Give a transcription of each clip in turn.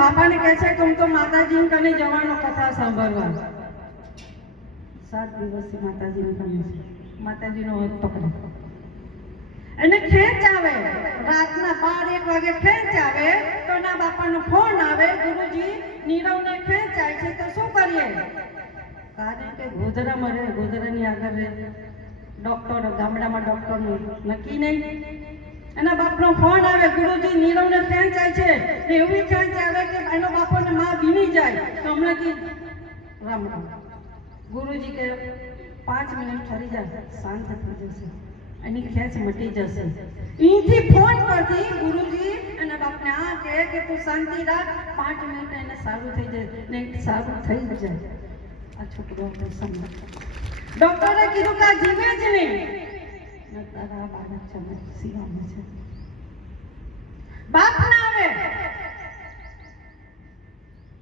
બાપાને કહે છે કે હું તો માતાજી કને જવાનો કથા સાંભળવા. 7 દિવસથી માતાજીને કને છે. માતાજીનો હાથ પકડે અને ખેંચ આવે. રાતના 12-1 વાગે ખેંચ આવે તો એના બાપાનો ફોન આવે, ગુરુજી નીરવને ખેંચાય છે તો શું કરીએ? કારણ કે ગોધરામાં રહે, ગોધરાની આગળ રહે, ડોક્ટર ગામડામાં ડોક્ટરનું નક્કી નહીં. એના બાપનો ફોન આવે, ગુરુજી નીરવને ખેંચાય છે ને એવી ખેંચ આવે કે એનો બાપોને માં બીની જાય તો હમણાંથી રામ રામ. ગુરુજી કે 5 મિનિટ ઠરી જાય, શાંત થઈ જશે, એની ખેંચ મટી જશે. અહીંથી ફોન પરથી ગુરુજી એના બાપને આ કહે કે તું શાંતિ રાખ, 5 મિનિટ એને સારું થઈ જાય ને સારું થઈ જાય. આ છોકરો સમજ. ડોક્ટરે કીધું કે આ જીવે જ નહીં. તારા બાળક છે સીવામાં છે. બાપ ના આવે,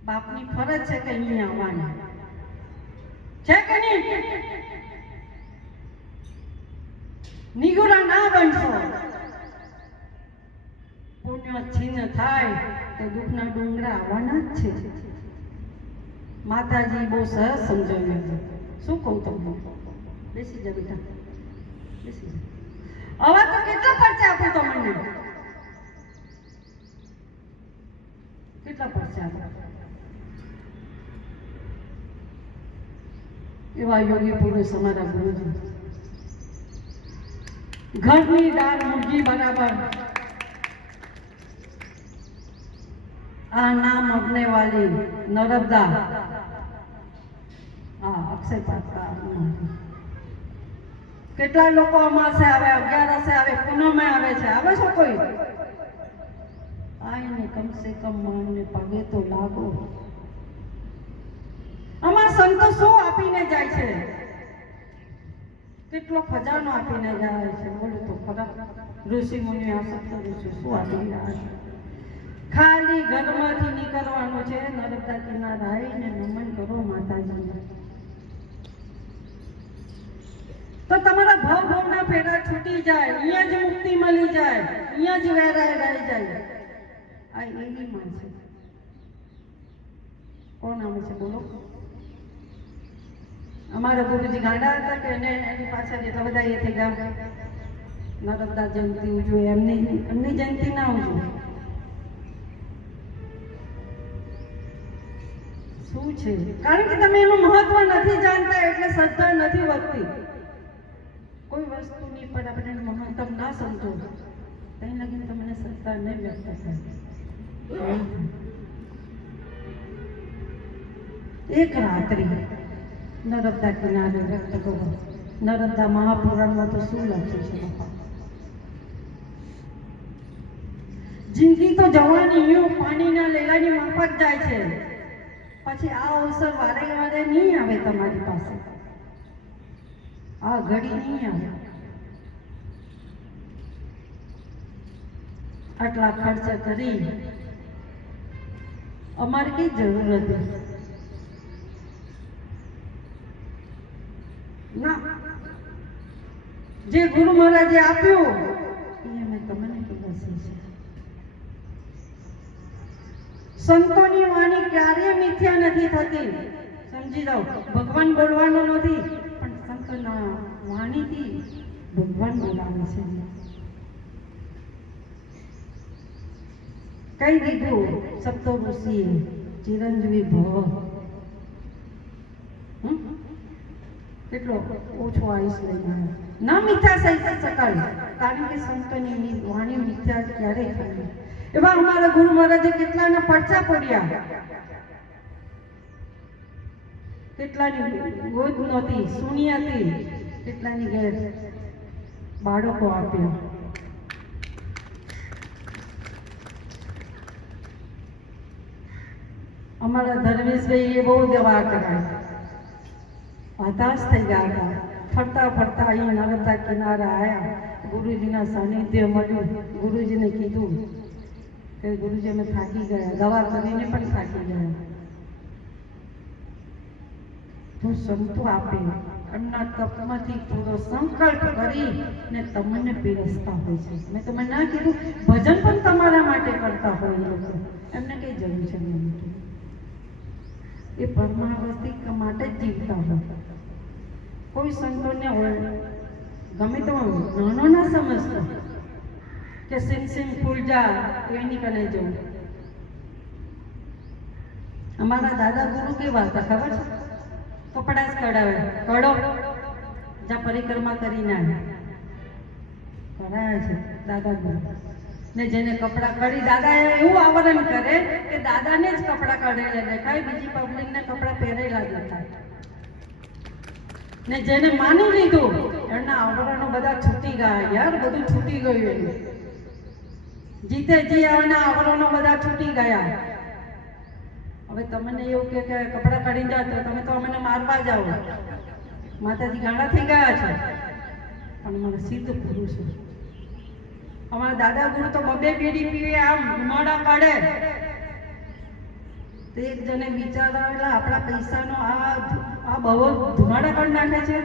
બાપની ફરજ છે કે અહીંયા આવવાની છે કે નહીં? નિગુરા ના બનશો, પુણ્ય છીન થાય તો દુઃખના ડુંગરા આવવાના જ છે. માતાજી બહુ સરસ સમજાવ્યું છે. શું કહું તમને? બેસી જા બેટા, બેસી જા. હવે તો કેટલા પરચા આપું તમને? કેટલા પરચા આપું? એવા યોગી પુરુષ અમારા ગુરુજી. ઘરની દાળ મુરગી બરાબર, આ નામ અગ્ને વાલી નર્મદા, આ અક્ષય પાત્ર. કેટલા લોકો અમાસે આવે, 11 આવે, પૂનમે આવે છે. આવે છો કોઈ? આઈને કમસે કમ માનને પગે તો લાગો. અમાર સંતો શું આપીને જાય છે? કેટલો ખજાનો આપીને જાય છે. બોલો તો ખરા. ઋષિ મુનિ આસક્ત ઋષિ શું આપી રહ્યા છે? ખાલી ઘરમાંથી નીકળવાનું છે, નર્મદા કિનારે આવીને નમન કરો માતાજીને તો તમારા ભવના ફેરા છૂટી જાય, અહીંયા જ મુક્તિ મળી જાય, અહીંયા જ વેરાય રહી જાય. આ એની માં છે. કોણ આવે છે બોલો? અમારા ગુરુજી ગાંડા હતા કે એની પાછળ એટલા બધા એ થઈ ગયા. નર્મદા જયંતિ ઉજવે, એમની જયંતિ ના ઉજવે. શું છે? કારણ કે તમે એનું મહત્વ નથી જાણતા એટલે શ્રદ્ધા નથી વધતી. કોઈ વસ્તુની પર આપણે મહત્વ ના સમજો ત્યાં લગીને તમને શ્રદ્ધા નહીં વ્યક્ત થાય. એક રાત્રિ નર્મદા કિનારે વ્યક્ત કરો. નર્મદા મહાપુરાણમાં તો શું લખ્યું છે બાપા? જિંદગી તો જવાની પાણીના લેલાની માફક જાય છે. પછી આ અવસર વારે વારે નહીં આવે તમારી પાસે. આ ઘડી નહીં આવે. આટલા ખર્ચ કરી અમારે કઈ જરૂર હતી ના. જે ગુરુ મહારાજે આપ્યું એ અમે તમને કીધું છે. સંતોની વાણી ક્યારેય મિથ્યા નથી થતી. સમજી જાઓ, ભગવાન બોલવાનો નથી પણ સંતના વાણીથી ભગવાન બોલાવે છે. કઈ દીધું સપ્તો ઋષિએ ચિરંજીવી ભવ. કેટલો ઓછો આયુષ લઈને ના મિથ્યા સહી શકાય. કારણ કે સંતોની વાણી મિથ્યા ક્યારેય થાય. એવા અમારા ગુરુ મહારાજે કેટલાના પરચા પડ્યા, કેટલાની ગોદ નહોતી, સુની હતી, કેટલાની ઘેર બાળકો આપ્યા. અમારા ધર્મેશભાઈ એ બહુ દવા કરાય, હતાશ થઈ ગયા હતા. ફરતા ફરતા અહીં નર્મદા કિનારે આવ્યા, ગુરુજીના સાનિધ્ય મળ્યું. ગુરુજીને કીધું કે ગુરુજી અમે થાકી ગયા, દવા કરીને પણ થાકી ગયા. તો સંતો આપે એમના તપમાંથી પૂરો સંકલ્પ કરીને તમને પીરસતા હોય છે. મેં તમને ના કીધું ભજન પણ તમારા માટે કરતા હોય લોકો, એમને કઈ જરૂર છે? એ પરમાવસ્તિક માટે જ જીવતા હોય. કોઈ સંતોને હોય ગમે તો નાનો ના સમજતો કે સિમ ફૂલ જા તો એની કને જવું. અમારા દાદા ગુરુ કેવા હતા ખબર છે? કપડા જ કઢાવે, કઢો જ્યાં પરિક્રમા કરીને કરાયા છે દાદા ગુરુ. ને જેને કપડાં કાઢી દાદા એવું આવરણ કરે કે દાદાને જ કપડાં કાઢેલા દેખાય, બીજી પબ્લિકને કપડાં પહેરેલા દેખાય. ને જેને માની લીધું એમના આવરણો બધા છૂટી ગયા. યાર બધું છૂટી ગયું એનું. જીતે જી એના આવરણો બધા છૂટી ગયા. હવે તમને એવું કે કપડાં કાઢી જાઓ તો તમે તો અમને મારવા જાઓ. માતાજી ગાંડા થઈ ગયા છે. પણ મને સિદ્ધ પુરુષ અમારા દાદા ગુરુ તો બબે બીડી પીવે, આમ મોડા કાઢે. તો એક જણે વિચાર આવેલા આપણા પૈસાનો આ બહુ ધુમાડા કાઢી નાખે છે.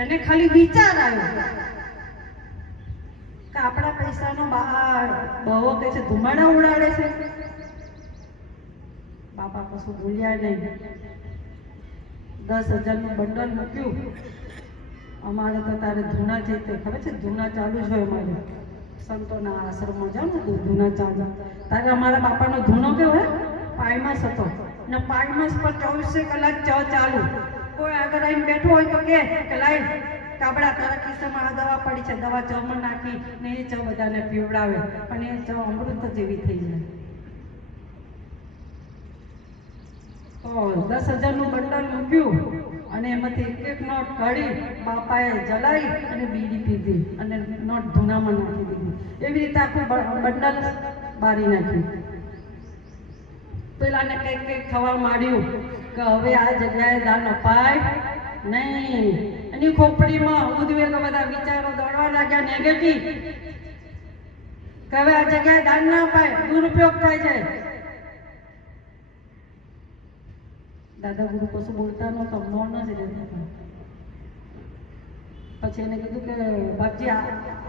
એને ખાલી વિચાર આવ્યો કે આપણા પૈસાનો બહુ કે છે ધુમાડા ઉડાડે છે. બાપા કશું ભૂલ્યા નહીં. 10,000નું બંડલ મૂક્યું. અમારે તો તારે ધૂણા છે તે ખબર છે? ધૂણા ચાલુ જ હોય અમારે સંતોના આશ્રમમાં જાઓ ને તો ધૂણા ચાલુ. તારે અમારા બાપાનો ધૂણો કેવો હોય? પાયમાસ હતો ને પાયમાસ પર 24 કલાક ચા ચાલુ. કોઈ આગળ આવીને બેઠો હોય તો કે લાઈ કાબડા તારા ખિસ્સામાં આ દવા પડી છે, દવા ચામાં નાખી ને એ ચા બધાને પીવડાવે. અને એ ચા અમૃત જેવી થઈ જાય. તો 10,000નું બંડલ મૂક્યું અને એમાંથી એક નોટ કાઢી બાપાએ જલાઈ અને બીડી પીધી અને નોટ ધૂનામાં નાખી દીધી. એવી રીતે આખું બંડલ બારી નાખ્યું. પેલાને કંઈક થવા માંડ્યું કે હવે આ જગ્યાએ દાન અપાય નહીં. એની ખોપડીમાં ઉદ્વેગ બધા વિચારો દોડવા લાગ્યા નેગેટિવ કે હવે આ જગ્યાએ દાન ના અપાય, દુરુપયોગ થાય છે. દાદા ગુરુ કશું બોલતા નહોતા, મૌન જ રહેતા. પછી એને કીધું કે બાપજી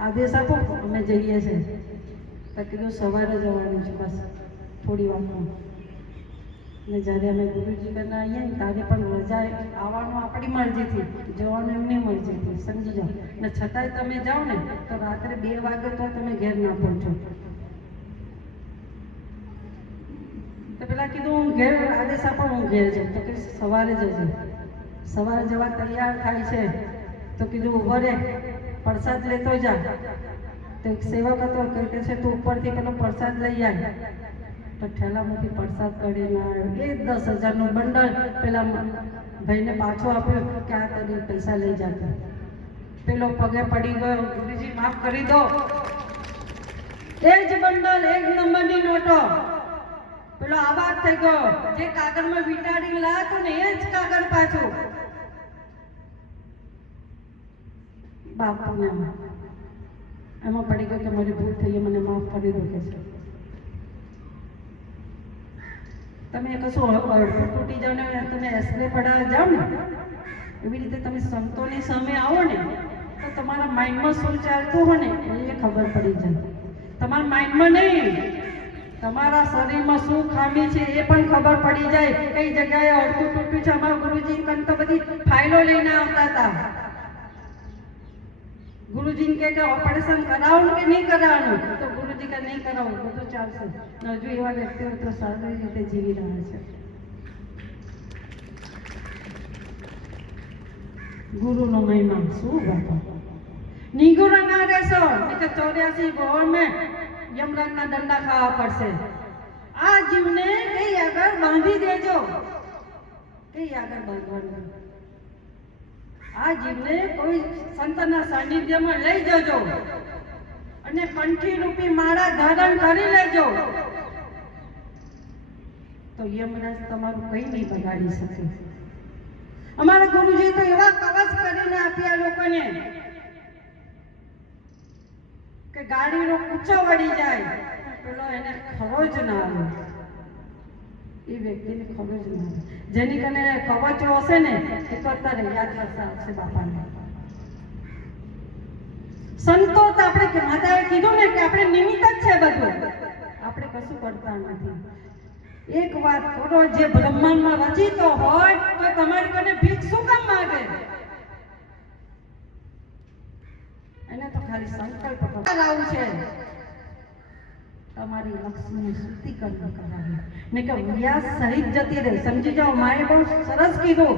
આદેશ આપો, અમે જઈએ છીએ. તો કીધું સવારે જવાનું છે બસ થોડી વારમાં. ને જ્યારે અમે ગુરુજી કરના આવીએ ને ત્યારે પણ રજા આવવાનું આપણી મરજીથી, જવાનું એમની મરજીથી, સમજી જાઓ. ને છતાંય તમે જાઓ ને તો રાત્રે 2 વાગે તો તમે ઘેર ના પહોંચો. તો પેલા કીધું હું ઘેર આદેશ આપો, હું ઘેર જાઉં. તો કે સવારે જજો. સવારે જવા તૈયાર થાય છે તો કીધું ઉભો રે, પ્રસાદ લેતો જા. તો એક સેવક હતો કે છે તું ઉપરથી પેલો પ્રસાદ લઈ આવ. તો ઠેલામાંથી પ્રસાદ કાઢીને આવ્યો. એ 10,000નું બંડલ પેલા ભાઈને પાછો આપ્યો કે આ તારી પૈસા લઈ જતો. પેલો પગે પડી ગયો, ગુરુજી માફ કરી દો. એ જ બંડલ, 1 નંબરની નોટો. પેલો આવાજ થઈ ગયો, જે કાગળમાં વીંટાળી લાતો ને એ જ કાગળ પાછું બાપુને એમાં પડી ગયો કે મારી ભૂલ થઈ, મને માફ કરી દો કે છે. તમે કશું તૂટી જાઓ ને તમે એસ્પ્રે પડાવવા જાઓ ને, એવી રીતે તમે સંતોની સામે આવો ને તો તમારા માઇન્ડમાં શું ચાલતું હોય ને એ ખબર પડી જાય. તમારા માઇન્ડમાં નહીં, તમારા શરીરમાં શું ખામી છે એ પણ ખબર પડી જાય. કઈ જગ્યાએ અડકું તૂટ્યું છે. અમારા ગુરુજી કન તો બધી ફાઇલો લઈને આવતા હતા. ગુરુજીને કે ઓપરેશન કરાવવાનું કે નહીં કરાવવાનું? તો ગુરુજી કે નહીં કરાવવું, બધું ચાલશે. હજુ એવા વ્યક્તિઓ તો સારી રીતે જીવી રહ્યા છે. ગુરુનો મહિમા શું બાપા! નિગુરા ના રહેશો નહીં તો 84 ગોળમાં યમરાજના દંડા ખાવા પડશે. આ જીવને કઈ આગળ બાંધી દેજો. કઈ આગળ બાંધવાનું? આ જીવને કોઈ સંતના સાનિધ્યમાં લઈ જજો અને કંઠી રૂપી માળા ધારણ કરી લેજો. તો યમરાજ તમારું કઈ નહીં બગાડી શકે. અમારા ગુરુજી તો એવા કવચ કરીને આપ્યા લોકોને કે ગાડીનો કૂચો વળી જાય પેલો એને ખરો જ ના આવે. એ વ્યક્તિને ખબર જ ના આવે. જેની કને કવચો હશે ને એ તો અત્યારે યાદ કરતા આવશે બાપાને. સંતો તો આપણે માતાએ કીધું ને કે આપણે નિમિત્ત જ છે બધું, આપણે કશું કરતા નથી. એક વાત કરો, જે બ્રહ્માંડમાં રચિતો હોય તો તમારી કને ભીખ શું કામ માંગે? એને તો ખાલી સંકલ્પ કરાવવું છે, તમારી લક્ષ્મીની શુદ્ધિકરણ કરાવી ને કે વ્યાસ સહિત જતી રહે. સમજી જાઓ, માએ બહુ સરસ કીધું,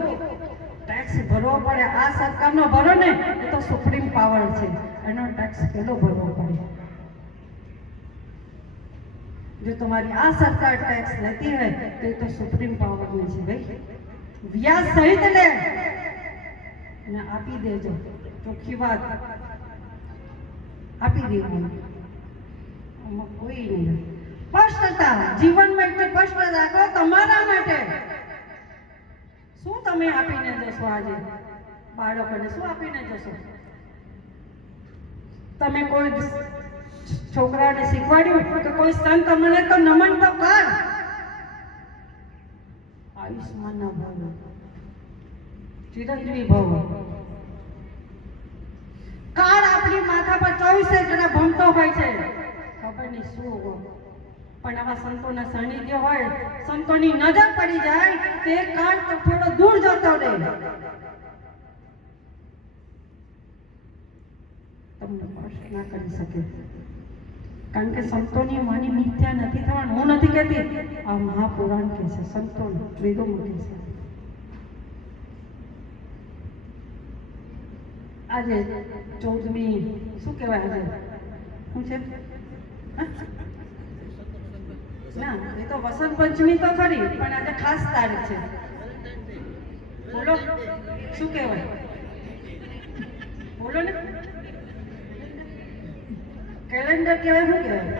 ટેક્સ ભરવો પડે. આ સરકારનો ભરો ને એ તો સુપ્રીમ પાવર છે, એનો ટેક્સ પેલો ભરવો પડે. જો તમારી આ સરકાર ટેક્સ લેતી હોય તો એ તો સુપ્રીમ પાવરની છે ભાઈ. વ્યાજ સહિત લે ને આપી દેજો. ચોખ્ખી વાત, આપી દેવું. આમાં કોઈ નહીં. સ્પષ્ટતા જીવનમાં એટલે સ્પષ્ટ રાખો તમારા માટે. શું તમે આપીને જશો? આજે બાળકોને શું આપીને જશો? તમે કોઈ છોકરાને શીખવાડ્યું કે કોઈ સંત મને તો નમન તો કર. આયુષ્માન ભવ, ચિરંજીવી ભવ. કાળ આપણી માથા પર 24 જણા ભમતો હોય છે, ખબર નહીં શું હોય. પણ આવા સંતોના સાનિધ્ય હોય, સંતોની નજર પડી જાય તે કાળ તો થોડો દૂર જતો રહે. તમને સ્પર્શ ના કરી શકે, કારણ કે સંતોની વાણી મિથ્યા નથી થવાનું. હું નથી કહેતી, આ મહાપુરાણ કહે છે, સંતો વેદોમાં કહે છે. આજે 14મી શું કહેવાય? આજે શું છે? ના, એ તો વસંત પંચમી તો ખરી, પણ આજે ખાસ તારીખ છે. બોલો શું કહેવાય? બોલો ને. કેલેન્ડર કહેવાય, શું કહેવાય?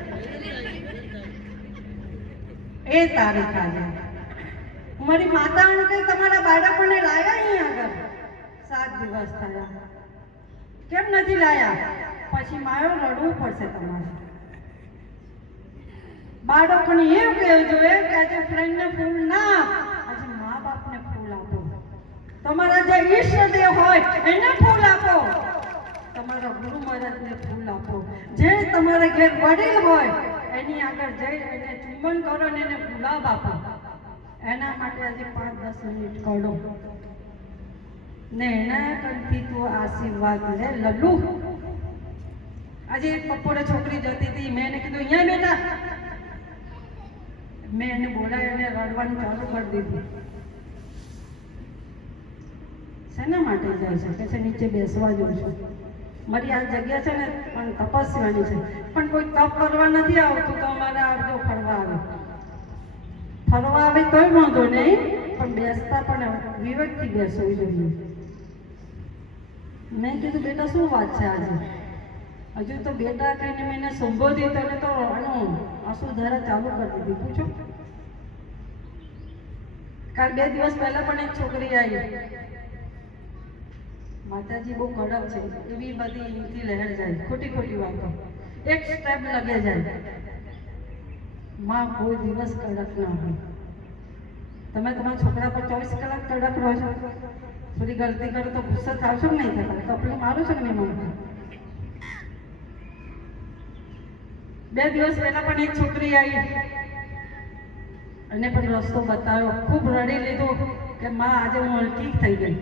એ તારીખ આજે. મારી માતાને કઈ તમારા બાળકોને લાયા અહીં આગળ 7 દિવસ થયા, કેમ નથી લાયા? પછી માયો રડવું પડશે તમારે. બાળકોને એવું કહેવું જોઈએ કે આજે ફ્રેન્ડને ફૂલ ના, આજે મા બાપને ફૂલ આપો. તમારા જે ઈષ્ટદેવ હોય એને ફૂલ આપો. તમારા ગુરુ મહારાજને ફૂલ આપો. જે તમારા ઘેર વડીલ હોય એની આગળ જઈ એને ચુંબન કરો ને એને ગુલાબ આપો. એના માટે આજે 5-10 મિનિટ કાઢો ને એના કંઠી તું આશીર્વાદ લે. લલ્લુ, આજે બપોરે છોકરી જતી હતી, મેં એને કીધું અહીંયા બેટા. મેં એને બોલાવી એને રડવાનું ચાલુ કરી દીધું. શેના માટે જાય છે? કે છે નીચે બેસવા જાઉં છું. મારી આ જગ્યા છે ને પણ તપસ્યાની છે, પણ કોઈ તપ કરવા નથી આવતું તો અમારે આવજો ફરવા આવે. ફરવા આવે તોય વાંધો નહીં, પણ બેસતા પણ વિવેકથી બેસવું જોઈએ. મેં કીધું બેટા શું વાત છે આજે? હજુ તો બેટા કહીને મેં એને સંબોધી તો એને તો આંસુ ધારા ચાલુ કરી દીધી. પૂછો, કાલ 2 દિવસ પહેલા પણ એક છોકરી આવી. માતાજી બહુ કડક છે, એવી બધી ઈંથી લહેર જાય, ખોટી ખોટી વાતો, એક સ્ટેપ લગે જાય. માં કોઈ દિવસ કડક ના હોય. તમે તમારા છોકરા પર 24 કલાક કડક રહો છો? થોડી ગલતી કરો તો ગુસ્સો થાવશો કે નહીં થતા? કપડું મારું છે ને મેં મને 2 દિવસ પહેલા પણ એક છોકરી આવી, અને પણ રસ્તો બતાવ્યો. ખૂબ રડી લીધું કે માં આજે હું ઠીક થઈ ગઈ.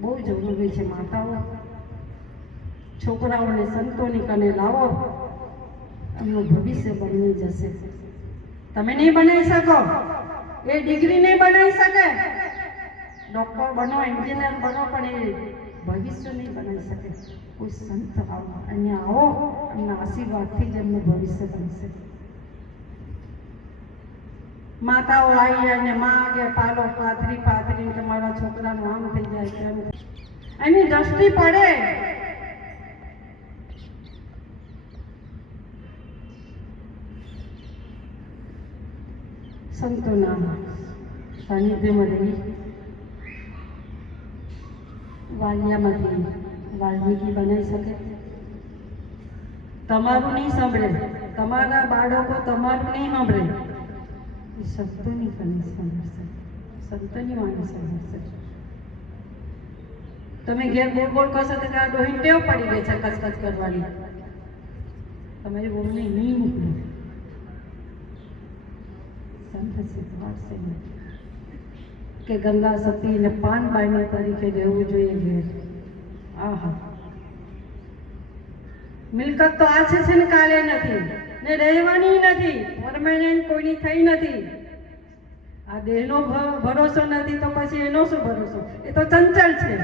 બહુ જરૂરી છે માતાઓ, છોકરાઓને સંતોની કને લાવો, એમનું ભવિષ્ય બની જશે. તમે નહીં બનાવી શકો, એ ડિગ્રી નહીં બનાવી શકે. ડોક્ટર બનો, એન્જિનિયર બનો, પણ એ ભવિષ્ય નહીં બનાવી શકે. કોઈ સંત આવો, અહીંયા આવો, એમના આશીર્વાદથી જ એમનું ભવિષ્ય બનશે. માતાઓ આવી અને માગે પાલો પાથરી કે મારા છોકરાનું આમ થઈ જાય, તેમ. એની દ્રષ્ટિ પડે. સંતોના સાનિધ્યમાં રહી વાલિયામાંથી વાલ્મીકી બનાવી શકે. તમારું નહીં સાંભળે, તમારા બાળકો તમારું નહીં સાંભળે, એ સંતોની વાણી સાંભળશે, સંતોની વાણી સાંભળશે. તમે ઘેર બોલ બોલ કરશો તો આ ડોહીને ટેવ પડી ગઈ છે કચકચ કરવાની. તમારી બોલને નહીં નીકળે. શીખવાડશે નહીં કે ગંગા સતી ને પાનબાઈને તરીકે રહેવું જોઈએ ઘેર. આહા, મિલકત તો આ છે ને કાલે નથી ને રહેવાની નથી, પરમેનન્ટ કોઈની થઈ નથી. આ દેહનો ભરોસો નથી તો પછી એનો શું ભરોસો? એ તો ચંચળ છે.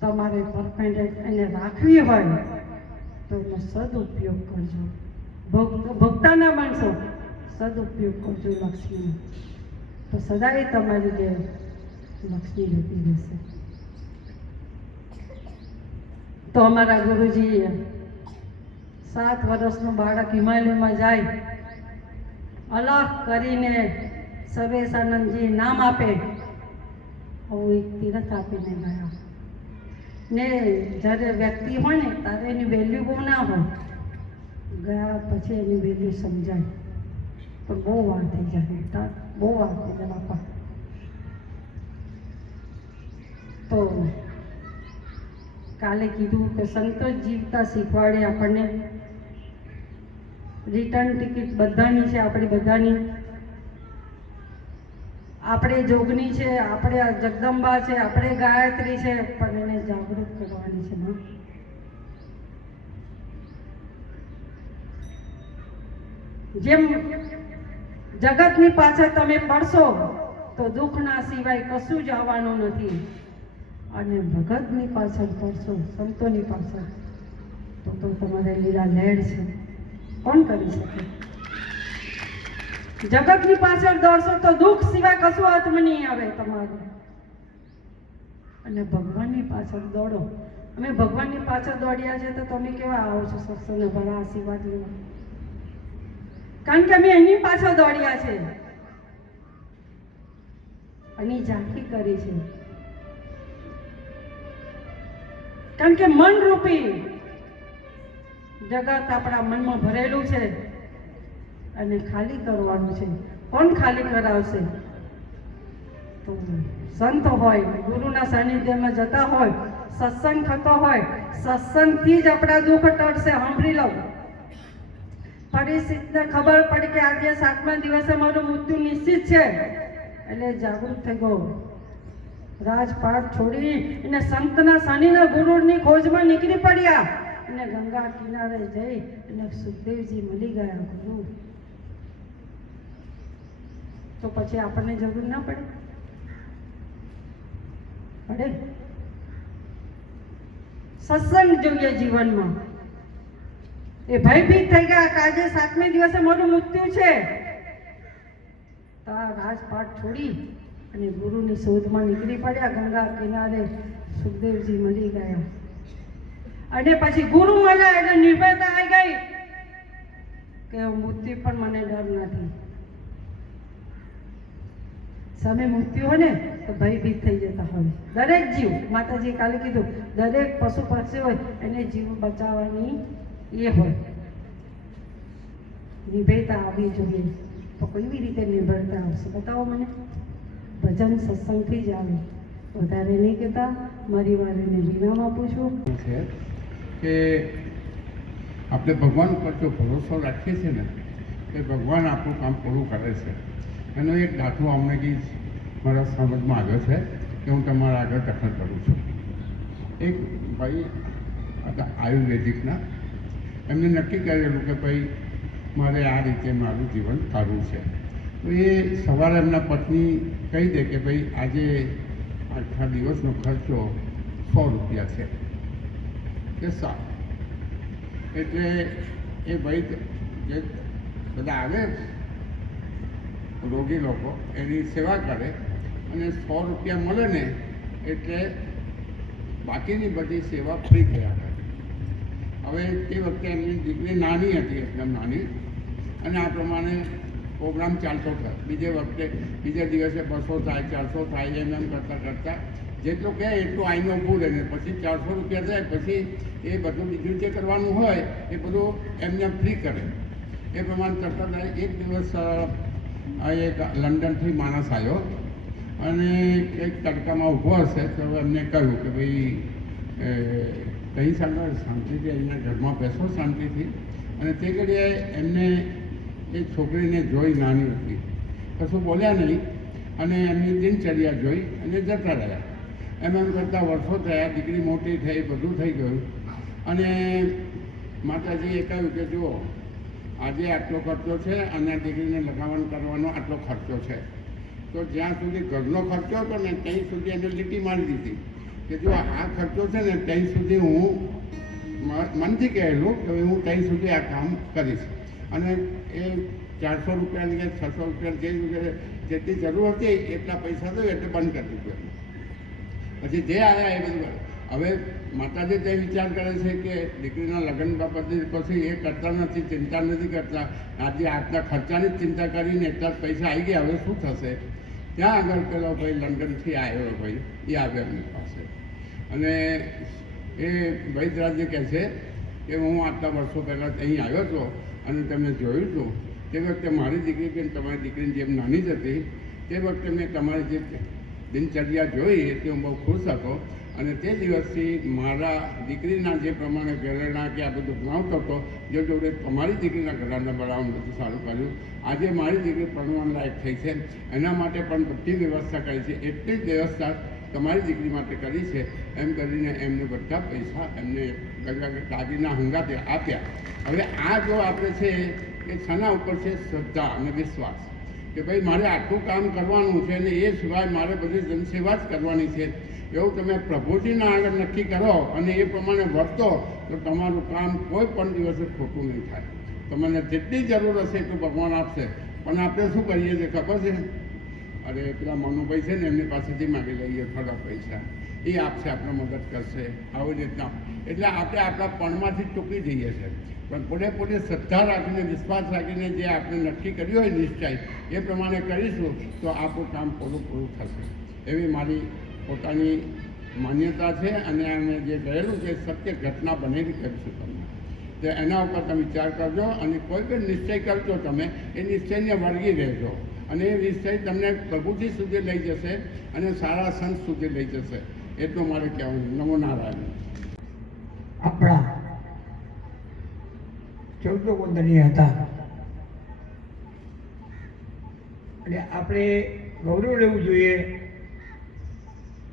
તમારે પરમેનન્ટ એને રાખવી હોય તો એનો સદુપયોગ કરજો. ભોગતા બનશો, સદુપયોગ કરજો લક્ષ્મીનો, તો સદાય તમારી જે લક્ષ્મી રહેતી રહેશે. તો અમારા ગુરુજીએ 7 વર્ષનું બાળક હિમાલયમાં જાય, અલગ કરીને સર્વેશાનંદજી નામ આપે, આવું એક તીરથ આપીને ગયા. ને જ્યારે વ્યક્તિ હોય ને ત્યારે એની વેલ્યુ બહુ ના હોય, ગયા પછી એની વેલ્યુ સમજાય, પણ બહુ વાર થઈ જાય, બહુ વાર થઈ જાય બાપા. તો કાલે કીધું કે સંતો જીવતા શીખવાડે આપણને. રિટર્ન ટિકિટ બધાની છે, આપણી બધાની. આપણે જોગની છે, આપણે જગદંબા છે, આપણે ગાયત્રી છે, પણ એને જાગૃત કરવાની છે. જેમ જગતની પાછળ તમે પડશો તો દુઃખના સિવાય કશું જ આવવાનું નથી, અને ભગતની પાછળ પડશો, સંતોની પાછળ, તો તમારે લીલા લહેર છે. કોણ કરી શકે? જગતની પાછળ દોડશો તો દુઃખ સિવાય કશું હાથમાં નહીં આવે તમારું, અને ભગવાનની પાછળ દોડો. અમે ભગવાનની પાછળ દોડ્યા છે તો તમે કેવા આવો છો સત્સંગને ભલા આશીર્વાદ લેવા? કારણ કે અમે એની પાછળ દોડ્યા છે, એની ઝાંખી કરી છે. કારણ કે મન રૂપી જગત આપણા મનમાં ભરેલું છે અને ખાલી કરવાનું છે. કોણ ખાલી કરાવશે? તો સંત હોય, ગુરુના સાનિધ્યમાં જતા હોય, સત્સંગ થતો હોય, સત્સંગથી જ આપણા દુઃખ ટળશે. સાંભળી લો, પરિસ્થિતિને ખબર પડી કે આજે 7મા દિવસે મારું મૃત્યુ નિશ્ચિત છે, એટલે જાગૃત થઈ ગયો, રાજપાટ છોડી અને સંતના સાનિધ્ય ગુરુની ખોજમાં નીકળી પડ્યા, અને ગંગા કિનારે જઈ અને સુખદેવજી મળી ગયા. ગુરુ તો પછી આપણને જરૂર ના પડે? પડે. સત્સંગ જોઈએ જીવનમાં. એ ભયભીત થઈ ગયા કે આજે 7મે દિવસે મારું મૃત્યુ છે, તો રાજપાટ છોડી અને ગુરુની શોધમાં નીકળી પડ્યા. ગંગા કિનારે સુખદેવજી મળી ગયા, અને પછી ગુરુ મળ્યા એટલે નિર્ભયતા આવી ગઈ કે મૃત્યુ પણ મને ડર નથી. સામે મૃત્યુ હોય ને તો ભયભીત થઈ જતા હોય દરેક જીવ. માતાજી કાલે કીધું દરેક પશુ પક્ષી હોય એને જીવ બચાવવાની એ હોય, નિર્ભયતા આવવી જોઈએ. તો કેવી રીતે નિર્ભયતા આવશે? બતાવો મને. ભજન સત્સંગથી જ આવે, વધારે નહીં કહેતા. મારી વારીને વિરામ આપું છું કે આપણે ભગવાન ઉપર જો ભરોસો રાખીએ છીએ ને કે ભગવાન આપણું કામ પૂરું કરે છે. એનો એક દાખલો અમને મારા સમજમાં આવ્યો છે કે હું તમારા આગળ કથન કરું છું. એક ભાઈ હતા આયુર્વેદિકના, એમને નક્કી કરેલું કે ભાઈ મારે આ રીતે મારું જીવન કાઢવું છે. તો એ સવારે એમના પત્ની કહી દે કે ભાઈ આજે આખા દિવસનો ખર્ચો 100 રૂપિયા છે કે સારું. એટલે એ ભાઈ જે બધા આવે રોગી લોકો એની સેવા કરે, અને 100 રૂપિયા મળે ને એટલે બાકીની બધી સેવા ફ્રી થયા કરે. હવે તે વખતે એમની દીકરી નાની હતી, એકદમ નાની, અને આ પ્રમાણે પ્રોગ્રામ ચાલતો થાય. બીજે દિવસે 200 થાય, 400 થાય, એમ કરતાં કરતાં જેટલું કહે એટલું આઈને ઊભું રહે ને પછી 400 રૂપિયા જાય પછી એ બધું બીજું જે કરવાનું હોય એ બધું એમને ફ્રી કરે. એ પ્રમાણે કરતાં એક દિવસ એક લંડનથી માણસ આવ્યો અને એક તડકામાં ઊભો હશે તો એમને કહ્યું કે ભાઈ કંઈ સાંભળો શાંતિથી અહીંયા ઘરમાં બેસો શાંતિથી. અને તે ઘડીએ એમને એ છોકરીને જોઈ નાની હતી, કશું બોલ્યા નહીં અને એમની દિનચર્યા જોઈ અને જતા રહ્યા. એમ કરતાં વર્ષો થયા, દીકરી મોટી થઈ, બધું થઈ ગયું અને માતાજીએ કહ્યું કે જુઓ, આજે આટલો ખર્ચો છે અને દીકરીને લગાવણ કરવાનો આટલો ખર્ચો છે. તો જ્યાં સુધી ઘરનો ખર્ચો હતો ને ત્યાં સુધી એને લીટી મારી દીધી કે જો આ ખર્ચો છે ને ત્યાં સુધી હું મનથી કહેલું કે હું ત્યાં સુધી આ કામ કરીશ. અને એ 400 રૂપિયાની કે 600 રૂપિયા જેટલી જરૂર હતી એટલા પૈસા તો એટલે બંધ કરી દીધું. પછી જે આવ્યા એ બધું. હવે માતાજી તે વિચાર કરે છે કે દીકરીના લગ્ન બાબતે પછી એ કરતા નથી, ચિંતા નથી કરતા. આજે આટલા ખર્ચાની જ ચિંતા કરીને એટલા જ પૈસા આવી ગયા, હવે શું થશે? ત્યાં આગળ પેલો ભાઈ લંડનથી આવ્યો ભાઈ, એ આવ્યો એમની પાસે અને એ વૈદરાજે કહે છે કે હું આટલા વર્ષો પહેલાં અહીં આવ્યો હતો અને તમે જોયું હતું તે વખતે મારી દીકરી કે તમારી દીકરીની જેમ નાની જ હતી. તે વખતે મેં તમારી જે દિનચર્યા જોઈ એટલે હું બહુ ખુશ હતો અને તે દિવસથી મારા દીકરીના જે પ્રમાણે ઘરેણા કે આ બધું બનાવતો હતો, જે જોડે તમારી દીકરીના ઘરેણા બનાવવાનું બધું સારું કર્યું. આજે મારી દીકરી પરણવા લાયક થઈ છે, એના માટે પણ બધી વ્યવસ્થા કરી છે. એટલી જ વ્યવસ્થા તમારી દીકરી માટે કરી છે. એમ કરીને એમને બધા પૈસા એમને દાદીના હંગાતે આપ્યા. હવે આ જો આપણે છે એ શાના ઉપર છે? શ્રદ્ધા અને વિશ્વાસ કે ભાઈ મારે આટલું કામ કરવાનું છે અને એ સિવાય મારે બધી જનસેવા જ કરવાની છે. એવું તમે પ્રભુજીના આગળ નક્કી કરો અને એ પ્રમાણે વર્તો તો તમારું કામ કોઈ પણ દિવસે ખોટું નહીં થાય. તમને જેટલી જરૂર હશે એટલું ભગવાન આપશે. પણ આપણે શું કરીએ છીએ ખબર છે? અરે પેલા મનુભાઈ છે ને એમની પાસેથી માગી લઈએ થોડા પૈસા, એ આપશે, આપણે મદદ કરશે, આવી રીતના. એટલે આપણે આપણા પણમાંથી ચૂકી જઈએ છીએ. પણ પૂરેપૂરી શ્રદ્ધા રાખીને, વિશ્વાસ રાખીને જે આપણે નક્કી કર્યું હોય નિશ્ચય એ પ્રમાણે કરીશું તો આપણું કામ પૂરું થશે. એવી મારી પોતાની માન્યતા છે અને અમે જે કહેલું છે સત્ય ઘટના બનેલી કરીશું તમને. તો એના ઉપર તમે વિચાર કરજો અને કોઈ પણ નિશ્ચય કરજો તમે, એ નિશ્ચયને વળગી રહેજો અને એ નિશ્ચય તમને પ્રભુજી સુધી લઈ જશે અને સારા સંત સુધી લઈ જશે. એટલું મારે કહેવાનું. નમો નારાયણ. આપણા 14 વંદનીય હતા અને આપણે ગૌરવ લેવું જોઈએ.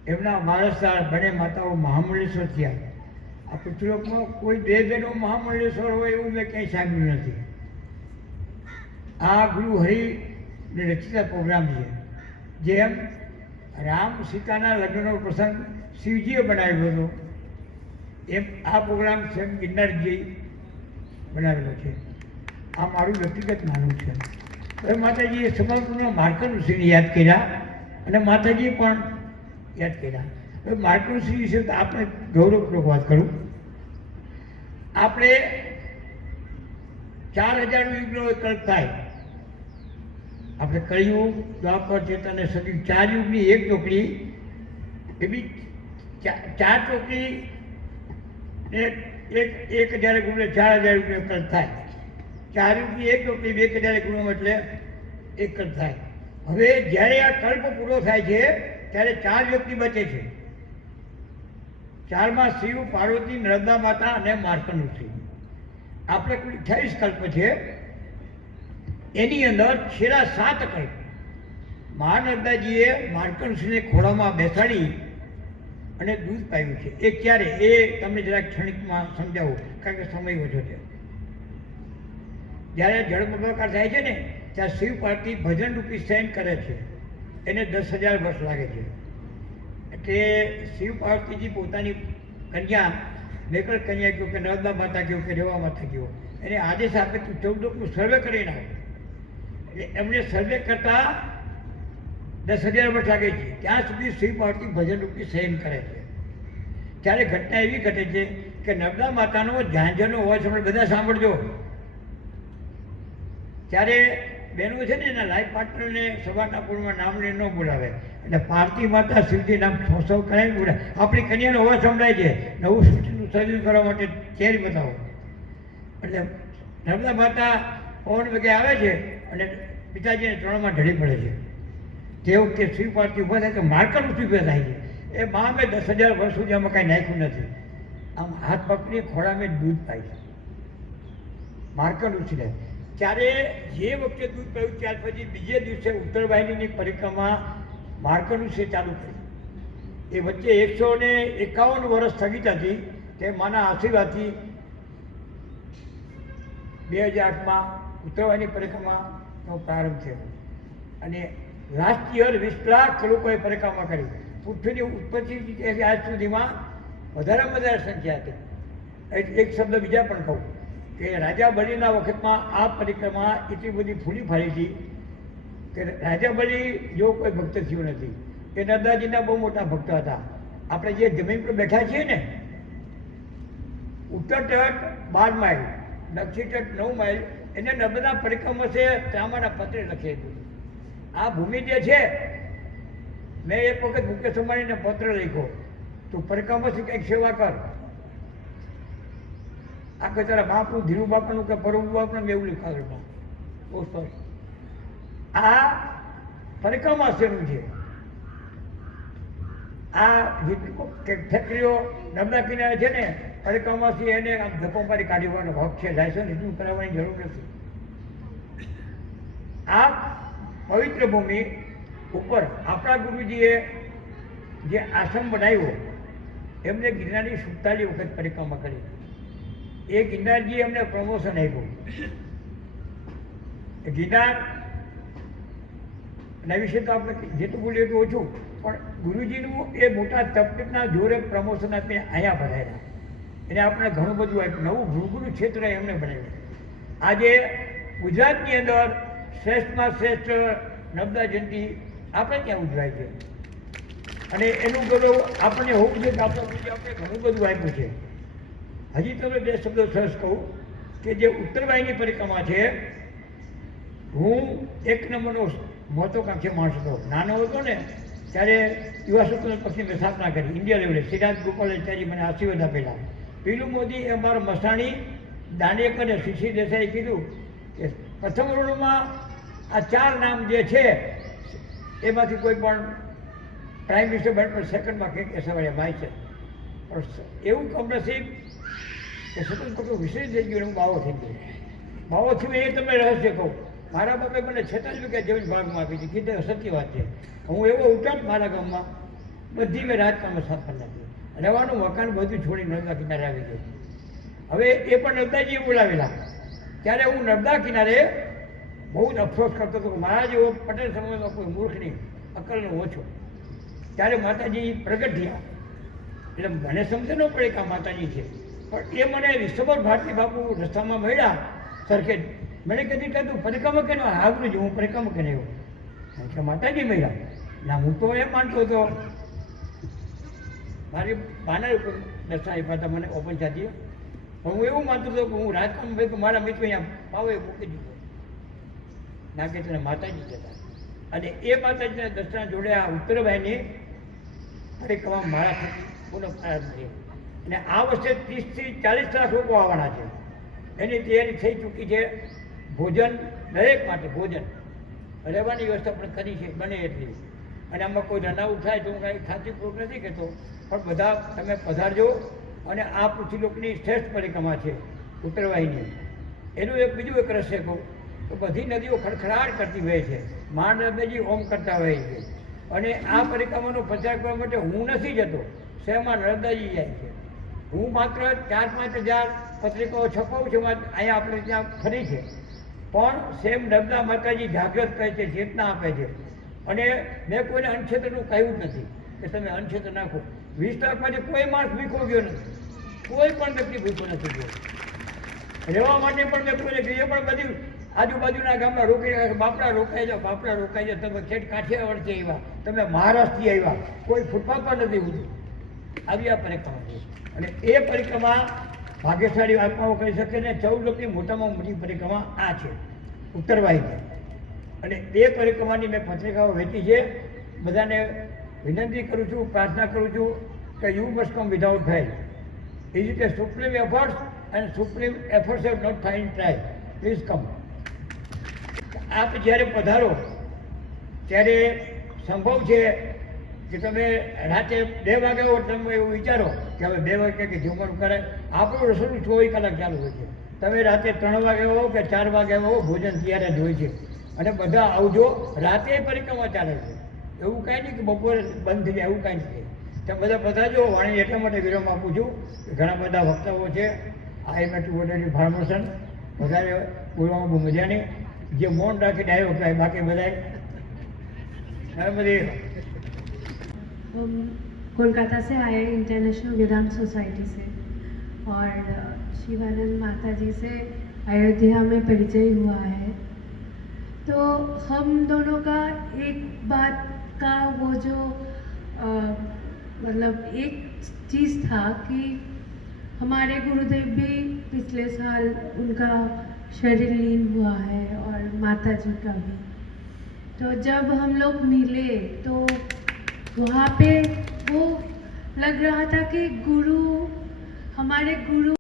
એમના વારસદાર બંને માતાઓ મહામંડલેશ્વર થયા. આ પૃથ્વીલોકમાં કોઈ બે બહેનો મહામંડલેશ્વર હોય એવું મેં ક્યાંય સાંભળ્યું નથી. આ ગુરુ હરિને રચિત પ્રોગ્રામ છે. જેમ રામ સીતાના લગ્નનો પ્રસંગ શિવજીએ બનાવ્યો હતો એમ આ પ્રોગ્રામ સ્વયં ગિરનારજી બનાવેલો છે. આ મારું વ્યક્તિગત માનવું છે. હવે માતાજીએ સમગ્ર માર્કંડ ઋષિને યાદ કર્યા અને માતાજીએ પણ યાદ કર્યા. હવે માર્કંડ ઋષિ વિશે તો આપણે ગૌરવપૂર્વક વાત કરું. આપણે 4000 યુગનો કલ્પ થાય. આપણે કળિયુગ, દ્વાપર, ત્રેતા અને સતયુગ 4 યુગની એક ચોકડી, એવી 4 ચોકડી ને 1000 ગુણો 4000 યુગનો કલ્પ થાય. 4 યુગની એક ચોકડી 1000 ગુણો એટલે એક કલ્પ થાય. હવે જ્યારે આ કલ્પ પૂરો થાય છે ત્યારે 4 વ્યક્તિ બચે છે. 4માં શિવ, પાર્વતી, નર્મદા માતા અને માર્કંડ ઋષિ. આપણે કુલ 28 કલ્પ છે. એની અંદર છેલ્લા 7 કલ્પ મહાનર્મદાજીએ માર્કંડ ઋષિને ખોળામાં બેસાડી અને દૂધ પાયું છે. એ ક્યારે? એ તમને જરાક ક્ષણિકમાં સમજાવું કારણ કે સમય ઓછો છે. જ્યારે જળબંબાકાર થાય છે ને ત્યાં શિવ પાર્વતી ભજન રૂપી શયન કરે છે. એને 10,000 વર્ષ લાગે છે. એટલે શિવ પાર્વતીજી પોતાની કન્યા મેકળ કન્યા કહ્યું કે નર્મદા માતા કહ્યું કે રેવા માતા કહ્યું એને આદેશ આપે તું 14 સર્વે કરીને આવ. એટલે એમને સર્વે કરતા 10,000 વર્ષ લાગે છે. ત્યાં સુધી શિવ પાર્વતી ભજન રૂપી શયન કરે છે. ત્યારે ઘટના એવી ઘટે છે કે નર્મદા માતાનો ઝાંઝરનો અવાજ આપણે બધા સાંભળજો. ત્યારે બહેનો છે ને એના લાઈફ પાર્ટનરને સવારના પૂરમાં નામને ન બોલાવે. એટલે પાર્વતી માતા શિવજી નામ સૌ કરાવી બોલાવે. આપણી કન્યાનો અવાજ સંભળાય છે. નવું સૃષ્ટિનું સર્જન કરવા માટે ચેરી બતાવો. એટલે નર્મદા માતા પવન વેગે આવે છે અને પિતાજીને ચરણમાં ઢળી પડે છે. તે વખતે શિવ પાર્વતી ઊભા થાય તો માર્કંડ ઋષિ ઊભા થાય છે. એ માં મેં 10,000 વર્ષ સુધી આમાં કાંઈ નાખ્યું નથી. આમ હાથ પકડી ખોળામાં દૂધ પાય છે માર્કંડ ઋષિને. ત્યારે જે વખતે દૂધ પડ્યું ત્યાર પછી બીજે દિવસે ઉત્તરવાહિનીની પરિક્રમા માર્કંડુસે ચાલુ કરી. એ વચ્ચે 151 વર્ષ સ્થગિત હતી. તે માના આશીર્વાદથી 2008માં ઉત્તરવાહિની પરિક્રમાનો પ્રારંભ થયો અને લાસ્ટ યર 20 લાખ લોકોએ પરિક્રમા કરી. પૃથ્વીની ઉત્પત્તિથી આજ સુધીમાં વધારેમાં વધારે સંખ્યા હતી. એક શબ્દ બીજા પણ કહું કે રાજા બલિના વખતમાં આ પરિક્રમા એટલી બધી ફૂલી ફાળી હતી કે રાજા બલિ જો કોઈ ભક્ત થયો નથી. એ નર્મદાજીના બહુ મોટા ભક્ત હતા. આપણે જે જમીન પર બેઠા છીએ ને, ઉત્તર તટ 12 માઇલ, દક્ષિણ તટ 9 માઇલ, એને નર્મદા પરિક્રમા છે ત્રામાના પત્રે લખેલું. આ ભૂમિ જે છે, મેં એક વખત મુકેશ અંબાણીને પત્ર લખ્યો, તું પરિક્રમાથી કંઈક સેવા કર. આ કોઈ તારા બાપુ ધીરુ બાપાનું કે પરુ બાપાનું મેં એવું લખાવેલું. બહુ સરસ. આ પરિક્રમા શેનું છે? આ ફેક્ટરીઓ નર્મદા કિનારે છે ને, પરિક્રમાથી એને આમ ધક્કો મારી કાઢવાનો હક છે. લાયસન્સ રિન્યુ કરાવવાની જરૂર નથી. આ પવિત્ર ભૂમિ ઉપર આપણા ગુરુજીએ જે આશ્રમ બનાવ્યો, એમને ગિરનારની 47 વખત પરિક્રમા કરી. એ ગિરનારજી એમને પ્રમોશન આપ્યું. ગિરનાર એના વિશે તો આપણે જેટલું બોલીએ એટલું ઓછું, પણ ગુરુજીનું એ મોટા તપના જોરે પ્રમોશન આપીને અહીંયા ભરાયેલા. એને આપણે ઘણું બધું આપ્યું. નવું ભૂગુરુ ક્ષેત્ર એમને બનાવ્યું. આજે ગુજરાતની અંદર શ્રેષ્ઠમાં શ્રેષ્ઠ નર્મદા જયંતિ આપણે ત્યાં ઉજવાય છે અને એનું ગૌરવ આપણને હોવું છે કે આપણે ઘણું બધું આપ્યું છે. હજી તમે 2 શબ્દો સરસ કહું કે જે ઉત્તરવાહિની પરિક્રમા છે, હું 1 નંબરનો મહત્વાકાંક્ષી માણસ હતો. નાનો હતો ને ત્યારે યુવા સ્વતંત્ર પક્ષની મેં સ્થાપના કરી ઇન્ડિયા લેવલે. સિદ્ધાર્થ ગોપાલાચાર્ય મને આશીર્વાદ આપેલા. પીલું મોદી એ અમારા મસાણી, દાંડેકર અને શિશિર દેસાઈએ કીધું કે પ્રથમ રોડમાં આ 4 નામ જે છે એમાંથી કોઈ પણ પ્રાઇમ મિનિસ્ટર બને, પણ સેકન્ડમાં કંઈક એસવાડિયા ભાઈ છે. પણ એવું કમનસીબ કે સ્વતંત્ર પક્ષ વિશેષ થઈ ગયું, હું બાવો થઈ ગયો. બાવો થયું એ તમે રહસ્ય કહું. મારા બાપે મને 46 વીઘા જમીન ભાગમાં આપી હતી. કીધે સત્ય વાત છે. હું એવો ઉઠાટ મારા ગામમાં બધી મેં રાજકામમાં સાફ કરી નાખ્યું. રહેવાનું મકાન બધું છોડી નર્મદા કિનારે આવી ગયું. હવે એ પણ નર્મદાજીએ બોલાવેલા. ત્યારે હું નર્મદા કિનારે બહુ જ અફસોસ કરતો હતો કે મારા જેવો પટેલ સમાજમાં કોઈ મૂર્ખ નહીં, અક્કલનો ઓછો. ત્યારે માતાજી પ્રગટ થયા. એટલે મને સમજ ન પડે કે આ માતાજી છે, પણ એ મને વિશ્વભર ભારતી બાપુ રસ્તામાં મળ્યા સરખે. મને કદી કહેતું પરિક્રમા કરીને હાગરું છું, હું પરિક્રમા કરીને આવ્યો કે માતાજી મળ્યા ના. હું તો એમ માનતો હતો, મારી બાના ઉપર દર્શન આપ્યા હતા મને ઓપન સાથીએ. પણ હું એવું માનતો હતો કે હું રાજકારણ ભાઈ કે મારા મિત્રો અહીંયા પાવે મૂકી દીધો ના, કે તેને માતાજી જતા. અને એ માતાજીના દર્શન જોડે આ ઉત્તરવાહિની પરિક્રમા મારા થકી પુનઃ પ્રારંભ થયો. અને આ વર્ષે 30 થી 40 લાખ લોકો આવવાના છે. એની તૈયારી થઈ ચૂકી છે. ભોજન દરેક માટે ભોજન, રહેવાની વ્યવસ્થા પણ કરી છે બને એટલી. અને આમાં કોઈ રનાઉટ થાય તો હું કાંઈ ખાતરીપૂર્વક નથી કહેતો, પણ બધા તમે પધારજો. અને આ પૃથ્વીલોકની શ્રેષ્ઠ પરિક્રમા છે ઉત્તરવાહિની. એનું એક બીજું એક રહસ્ય કહું તો બધી નદીઓ ખડખડાટ કરતી હોય છે, માંડ નર્મદાજી ઓમ કરતા હોય છે. અને આ પરિક્રમાનો પ્રચાર કરવા માટે હું નથી જતો, શહેરમાં નર્મદાજી જાય છે. હું માત્ર 4-5 હજાર પત્રિકાઓ છપાવું છું, અહીંયા આપણે ત્યાં ફરી છે. પણ સેમ નર્મદા માતાજી જાગૃત કરે છે, ચેતના આપે છે. અને મેં કોઈને અન્નક્ષેત્રનું કહ્યું જ નથી કે તમે અન્નક્ષેત્ર નાખો. 20 લાખમાંથી કોઈ માણસ ભૂખો ગયો નથી, કોઈ પણ વ્યક્તિ ભૂખો નથી ગયો. રહેવા માટે પણ મેં કોઈને કહ્યું, પણ બધી આજુબાજુના ગામમાં રોકી રહ્યા, બાપડા રોકાઈ જાઓ, બાપડા રોકાઈ જાઓ. તમે ખેડ કાઠિયાવાડથી આવ્યા, તમે મહારાષ્ટ્રથી આવ્યા, કોઈ ફૂટપાથ પર નથી ઉઠ્યું. આવી આ પરિક્રમા છે. અને એ પરિક્રમા ભાગ્યશાળી આત્માઓ કહી શકે ને 14 લોકની મોટામાં મોટી પરિક્રમા આ છે ઉત્તરવાહિની. અને એ પરિક્રમાની મેં પત્રિકાઓ વેચી છે. બધાને વિનંતી કરું છું, પ્રાર્થના કરું છું કે you must come without fail. Is it a supreme efforts and supreme efforts have not fine try. Please come. આપ જ્યારે પધારો ત્યારે સંભવ છે કે તમે રાતે 2 વાગ્યા હોય તમે એવું વિચારો કે હવે 2 વાગ્યા કે જમવાનું કરે. આપણું રસોડું 24 કલાક ચાલુ હોય છે. તમે રાતે 3 વાગે આવો કે 4 વાગે આવો, ભોજન ત્યારે જ હોય છે અને બધા આવજો. રાતે પરિક્રમા ચાલે છે, એવું કાંઈ નહીં કે બપોરે બંધ થઈ જાય, એવું કાંઈ નથી. તમે બધા બધાજો. વાણી એટલા માટે વિરામ આપું છું કે ઘણા બધા વક્તાઓ છે. આઈ એમ ટુ વોટરની ફાર્મોશન વધારે બોલવામાં બહુ મજા નહીં. જે મૌન રાખીને આવ્યો કે બાકી બધાએ હવે બધી हम कोलकाता से आए हैं, इंटरनेशनल वेदांत सोसाइटी से, और शिवानंद माता जी से अयोध्या में परिचय हुआ है। तो हम दोनों का एक बात का वो जो मतलब एक चीज़ था कि हमारे गुरुदेव भी पिछले साल उनका शरीर लीन हुआ है और माता जी का भी। तो जब हम लोग मिले तो वहाँ पे वो लग रहा था कि गुरु हमारे गुरु